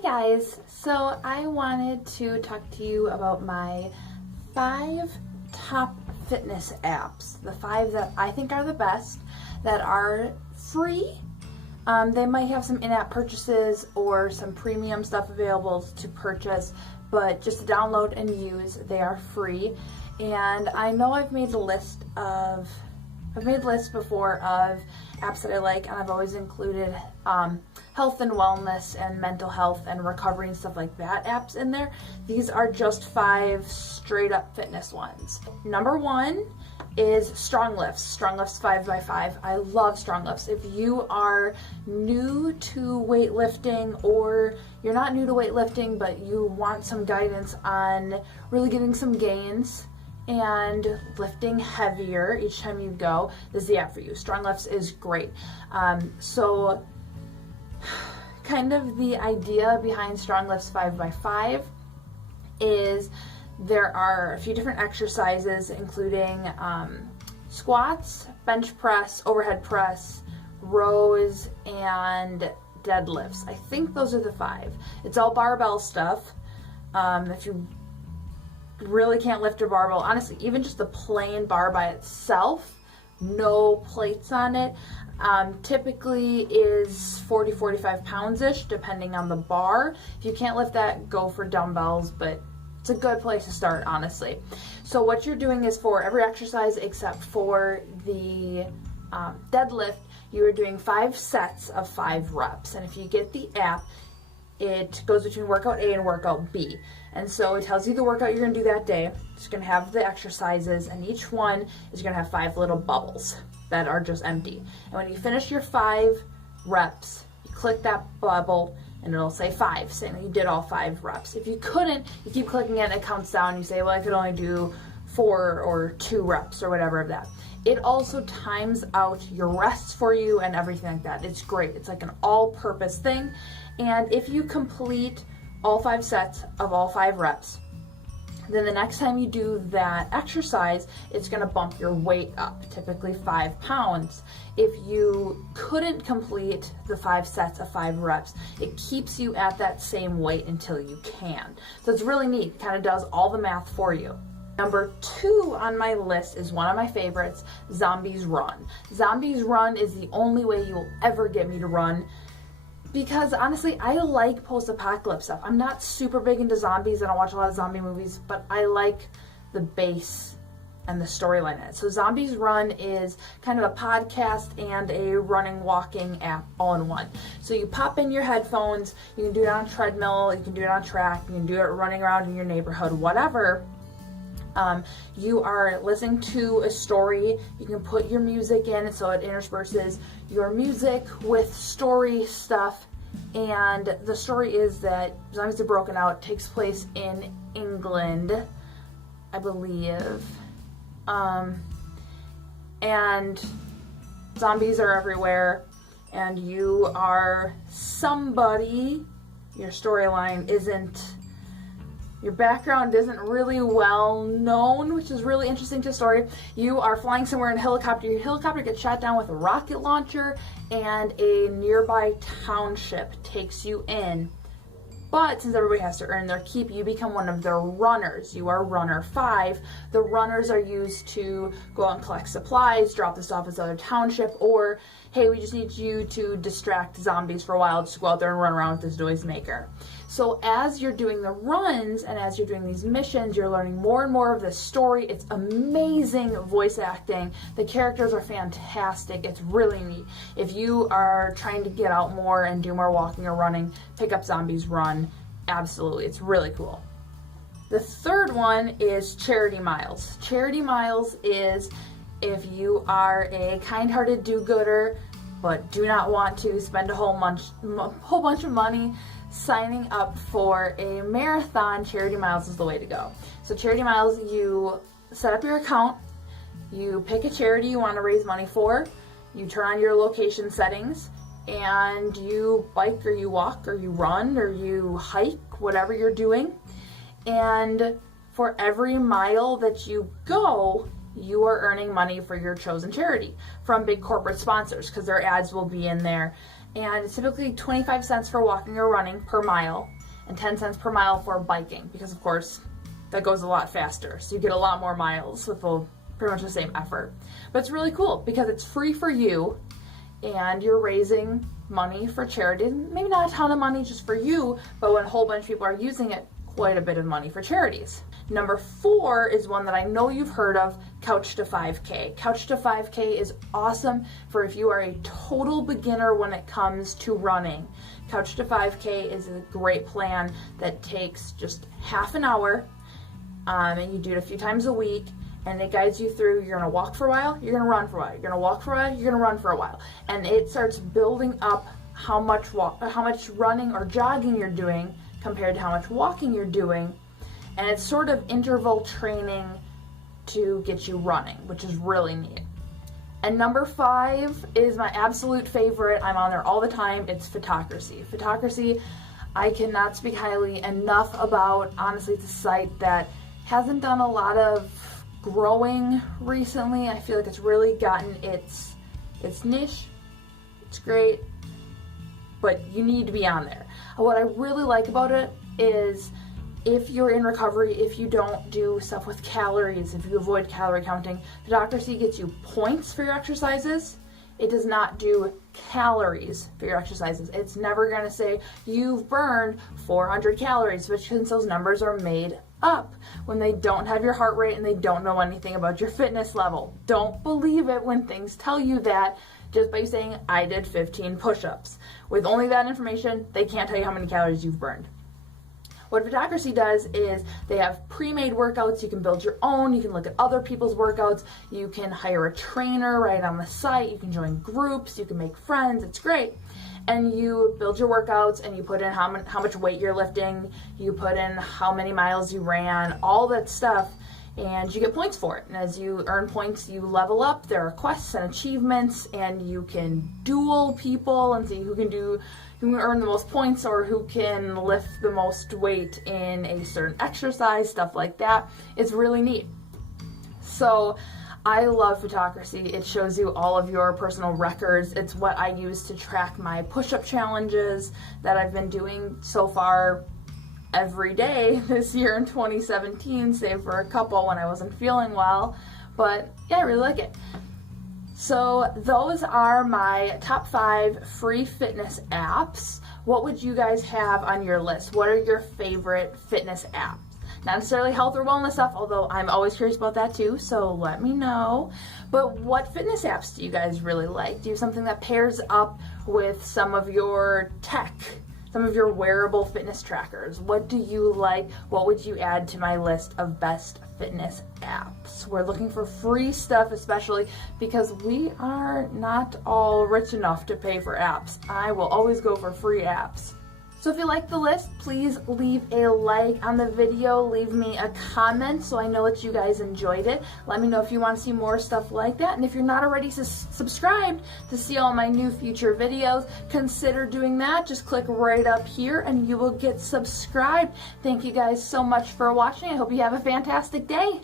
Hey guys, so I wanted to talk to you about my 5 top fitness apps. The 5 that I think are the best, that are free. They might have some in-app purchases or some premium stuff available to purchase, but just to download and use, they are free. And I know I've made a list before of apps that I like, and I've always included health and wellness and mental health and recovery and stuff like that apps in there. These are just 5 straight up fitness ones. Number 1 is Strong Lifts. Strong Lifts 5x5. I love Strong Lifts. If you are new to weightlifting, or you're not new to weightlifting but you want some guidance on really getting some gains and lifting heavier each time you go, this is the app for you. Strong Lifts is great. So kind of the idea behind Strong Lifts 5x5 is there are a few different exercises, including squats, bench press, overhead press, rows, and deadlifts. I think those are the 5. It's all barbell stuff. If you really can't lift a barbell, honestly, even just the plain bar by itself, no plates on it, typically is 40-45 pounds-ish, depending on the bar. If you can't lift that, go for dumbbells, but it's a good place to start, honestly. So what you're doing is, for every exercise except for the deadlift, you are doing 5 sets of 5 reps. And if you get the app, it goes between workout A and workout B. And so it tells you the workout you're going to do that day. It's going to have the exercises, and each one is going to have 5 little bubbles that are just empty. And when you finish your 5 reps, you click that bubble and it'll say 5, saying that you did all 5 reps. If you couldn't, you keep clicking it and it counts down. You say, well, I could only do 4 or 2 reps or whatever of that. It also times out your rests for you and everything like that. It's great. It's like an all-purpose thing. And if you complete all 5 sets of all 5 reps, then the next time you do that exercise, it's going to bump your weight up, typically 5 pounds. If you couldn't complete the 5 sets of 5 reps, it keeps you at that same weight until you can. So it's really neat. It kind of does all the math for you. Number 2 on my list is one of my favorites, Zombies Run. Zombies Run is the only way you will ever get me to run, because honestly, I like post-apocalypse stuff. I'm not super big into zombies. I don't watch a lot of zombie movies, but I like the base and the storyline in it. So Zombies Run is kind of a podcast and a running, walking app all in one. So you pop in your headphones, you can do it on a treadmill, you can do it on track, you can do it running around in your neighborhood, whatever. You are listening to a story. You can put your music in, so it intersperses your music with story stuff. And the story is that zombies are broken out. It takes place in England, I believe. And zombies are everywhere, and you are somebody. Your storyline isn't, your background isn't really well known, which is really interesting to the story. You are flying somewhere in a helicopter. Your helicopter gets shot down with a rocket launcher, and a nearby township takes you in. But since everybody has to earn their keep, you become one of their runners. You are runner 5. The runners are used to go out and collect supplies, drop this off at this other township, or, hey, we just need you to distract zombies for a while. Just go out there and run around with this noisemaker. So as you're doing the runs and as you're doing these missions, you're learning more and more of the story. It's amazing voice acting. The characters are fantastic. It's really neat. If you are trying to get out more and do more walking or running, pick up Zombies Run. Absolutely. It's really cool. The third one is Charity Miles. Charity Miles is if you are a kind-hearted do-gooder but do not want to spend a whole bunch of money signing up for a marathon, Charity Miles is the way to go. So Charity Miles, you set up your account, you pick a charity you want to raise money for, you turn on your location settings, and you bike or you walk or you run or you hike, whatever you're doing. And for every mile that you go, you are earning money for your chosen charity from big corporate sponsors, because their ads will be in there and it's typically 25 cents for walking or running per mile, and 10 cents per mile for biking, because of course that goes a lot faster, so you get a lot more miles with pretty much the same effort. But it's really cool because it's free for you, and you're raising money for charity. Maybe not a ton of money just for you, but when a whole bunch of people are using it, quite a bit of money for charities. Number 4 is one that I know you've heard of, Couch to 5K. Couch to 5K is awesome for if you are a total beginner when it comes to running. Couch to 5K is a great plan that takes just half an hour, and you do it a few times a week, and it guides you through. You're going to walk for a while, you're going to run for a while, you're going to walk for a while, you're going to run for a while. And it starts building up how much running or jogging you're doing compared to how much walking you're doing. And it's sort of interval training to get you running, which is really neat. And number 5 is my absolute favorite. I'm on there all the time. It's Photocracy. Photocracy, I cannot speak highly enough about. Honestly, it's a site that hasn't done a lot of growing recently. I feel like it's really gotten its niche. It's great, but you need to be on there. What I really like about it is if you're in recovery, if you don't do stuff with calories, if you avoid calorie counting, Photocracy gets you points for your exercises. It does not do calories for your exercises. It's never going to say you've burned 400 calories, which since those numbers are made up when they don't have your heart rate and they don't know anything about your fitness level. Don't believe it when things tell you that just by saying, I did 15 push-ups. With only that information, they can't tell you how many calories you've burned. What Photocracy does is they have pre-made workouts. You can build your own. You can look at other people's workouts. You can hire a trainer right on the site. You can join groups. You can make friends. It's great. And you build your workouts and you put in how much weight you're lifting. You put in how many miles you ran, all that stuff, and you get points for it. And as you earn points, you level up. There are quests and achievements, and you can duel people and see who can earn the most points or who can lift the most weight in a certain exercise, stuff like that. It's really neat. So I love Photocracy. It shows you all of your personal records. It's what I use to track my push-up challenges that I've been doing so far every day this year in 2017, save for a couple when I wasn't feeling well. But yeah, I really like it. So those are my top 5 free fitness apps. What would you guys have on your list? What are your favorite fitness apps? Not necessarily health or wellness stuff, although I'm always curious about that too, so let me know. But what fitness apps do you guys really like? Do you have something that pairs up with some of your tech, some of your wearable fitness trackers? What do you like? What would you add to my list of best fitness apps? We're looking for free stuff, especially because we are not all rich enough to pay for apps. I will always go for free apps. So if you like the list, please leave a like on the video, leave me a comment so I know that you guys enjoyed it. Let me know if you want to see more stuff like that. And if you're not already subscribed to see all my new future videos, consider doing that. Just click right up here and you will get subscribed. Thank you guys so much for watching. I hope you have a fantastic day.